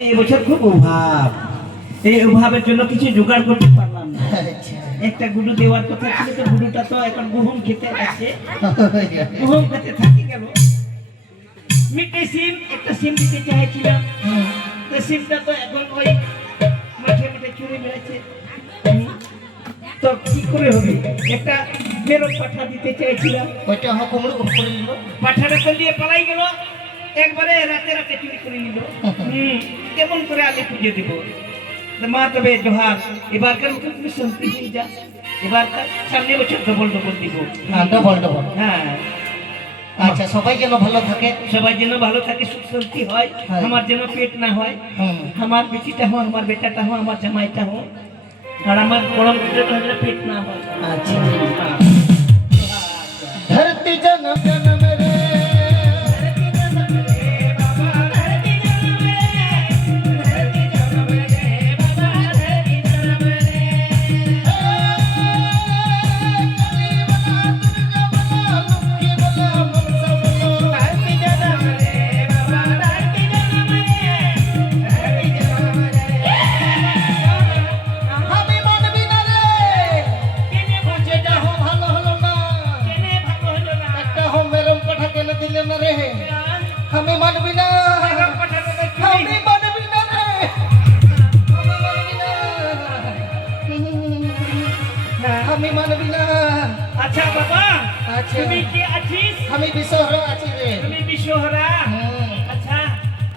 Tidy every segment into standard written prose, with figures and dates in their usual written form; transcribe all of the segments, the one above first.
এই বছর খুব অভাব, এই অভাবের জন্য কিছু জোগাড় করতে পারলাম না। একটা গুডু দেওয়ার কথা ছিল, তো গুডুটা তো এখন গহম খেতে আছে, গহম খেতে থাকি গেল। মিটে সিম, একটা সিম দিতে চাইছিলাম, তো সিমটা তো এখন ওই মাঠে মাঠে চুরি মেরেছে। তো কি করে হবে? একটা মেরো পাঠা দিতে চাইছিলাম, ওইটা আমার কোমরে করে নিল, পাঠাটা তো দিয়ে পালাই গেল, একবারে রাতে রাতে চুরি করে নিল। কেমন করে আমি পুজো দিব? মা তবে জোহার, এবারকার মতো তুমি শান্তি হয়ে যা, এবারকার সামনে বছর ডবল ডবল দিব। Double double. হ্যাঁ, আচ্ছা, সবাই যেন ভালো থাকে, সবাই যেন ভালো থাকে, সুখ শান্তি হয়, আমার যেন পেট না হয়, আমার বেটিটা হোক, আমার বেটাটা হোক, আমার জামাইটা হোক, আর আমার গরম পেট না হয়। আচ্ছা, ধরती जन्म जन्म रे, हमें मन बिना, हमें मन बिना रे, हमें मन बिना। আচ্ছা বাবা, আচ্ছা, তুমি কি আছিস? আমি বিশহরা আছি রে। তুমি বিশ্বহরা? আচ্ছা,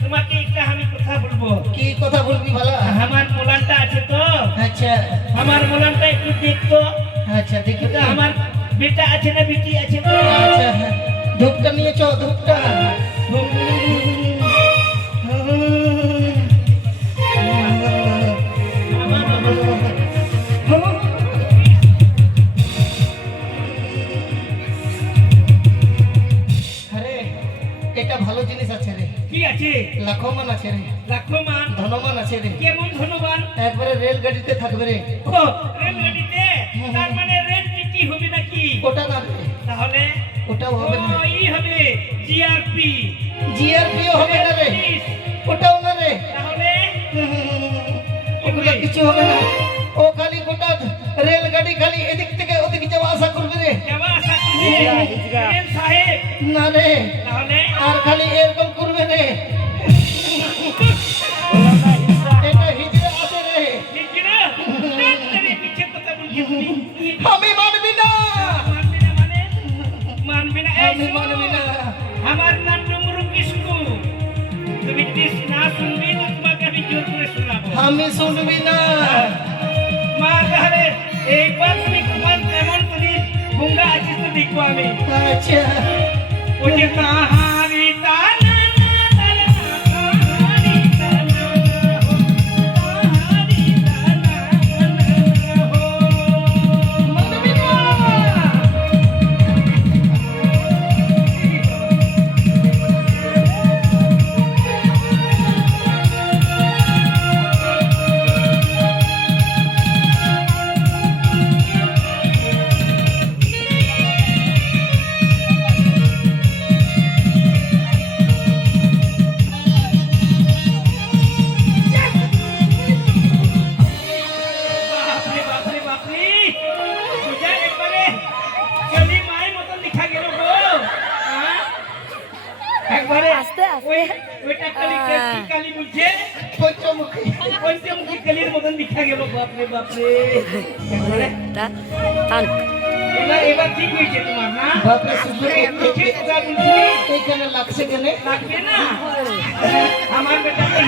তোমাকে একটা আমি কথা বলবো। কি কথা বলবি ভালো? আমার মোলানটা আছে তো, আচ্ছা, আমার মোলানটা একটু দেখতো। আচ্ছা দেখি তো আমার বেটা আছে না বেটি আছে তো? আচ্ছা, ধূপটা নিয়ে চো, ধূপটা। আরে এটা ভালো জিনিস আছে রে, কি আছে? লাখমান আছে রে, লাখমান ধনমান আছে রে, কেমন ধনবান? একবারে রেলগাড়িতে থাকবে রে। ও, রেলগাড়িতে? তার মানে রেল টিটি হবে নাকি? ওটা না রে, তাহলে ওটাও হবে না, ওই হবে জিআরপি। জিআরপিও হবে না রে, ওটাও না রে, তাহলে ওগুলো কিছু হবে না। ও খালি গোটা রেলগাড়ি খালি এদিক থেকে ওদিকে যাওয়া আসা করবে রে। যাওয়া আসা করবে রেল সাহেব? না রে, তাহলে আর খালি এরকম করবে রে। এটা হিজড়া আছে রে। হিজড়া? ডাক্তারের পিছে কথা বলছিস তুমি? আমি মানবি না, মানবি না মানে? মানবি না? এই আমি শোনো, মানবি না। আমার নাম ডমরু কিসকু। তুমি না শুনবি তো তোমাকে আমি জোর করে শোনাবো। আমি শুনবি না। মা তাহলে এইবার তুমি তোমার কেমন করে গুঙ্গা আছিস তো দেখবো আমি। আচ্ছা, ওই যে তাহারি তানা তানা তাহারি তানা হো, তাহারি তানা হো। মানবি না। বাপরে বাপরে বাপরে, সোজা একবারে কালী মায়ের মতন দেখা গেল গো। হ্যাঁ? একবারে আস্তে আস্তে। ওইটা কালী কি কালী বলছে? পঞ্চমুখী। পঞ্চমুখী কালীর মতন দেখা গেল। বাপরে বাপরে, একবারে টান এবার ঠিক হয়েছে তোমার না? বাপরে সুন্দর। মিঠে কথা বলছি, এইখানে লাগছে কেন? লাগবে না? আমার বেটা তো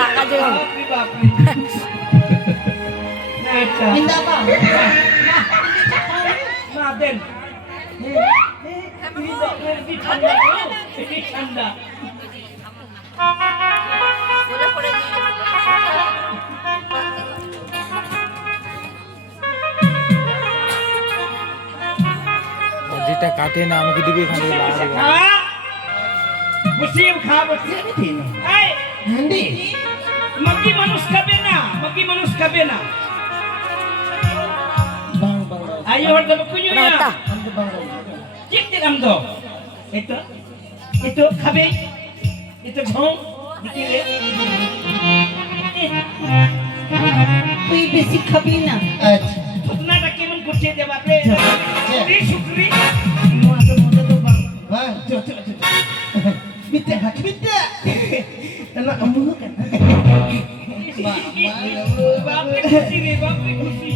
লাগা যাবে। বাপরে বাপরে। আচ্ছা ইন্দাবা। না দেন, ঠান্ডা ঠান্ডা। বলে পড়ে যেটা কাটে না আমাকে দিবি এখান থেকে লাগাবে। বসিয়ে খা, বসিয়ে এই হ্যান্ডি মকি মানুষ খাবে না, মকি মানুষ খাবে না। বাং বাং। আইও হর দেব কুইয়া Rata. ঠিক দিলাম তো। এই তো খাবে, এই তো ঘুম দিকে তুই বেশি খাবি না। আচ্ছা ঘটনাটা কেমন করছে যে বাপরে শুক্রি শুক্রি হ্যাঁ বিদ্যা বিদ্যা না মুহ কেন বাপরে খুশি রে বাপরে খুশি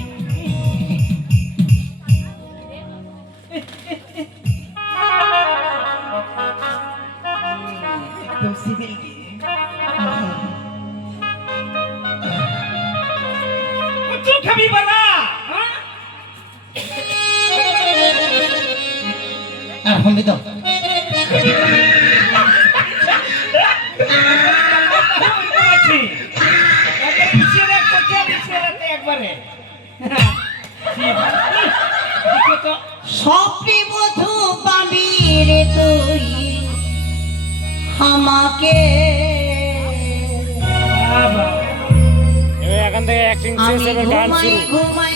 একদম সিভিল কচু খাবি বালা হ্যাঁ আর হমি দাও স্বপ্নে বধু পাবি রে তুই আমাকে এখান থেকে অ্যাক্টিং শেষ আমি এবার গান ঘুমাই শুরু ঘুমাই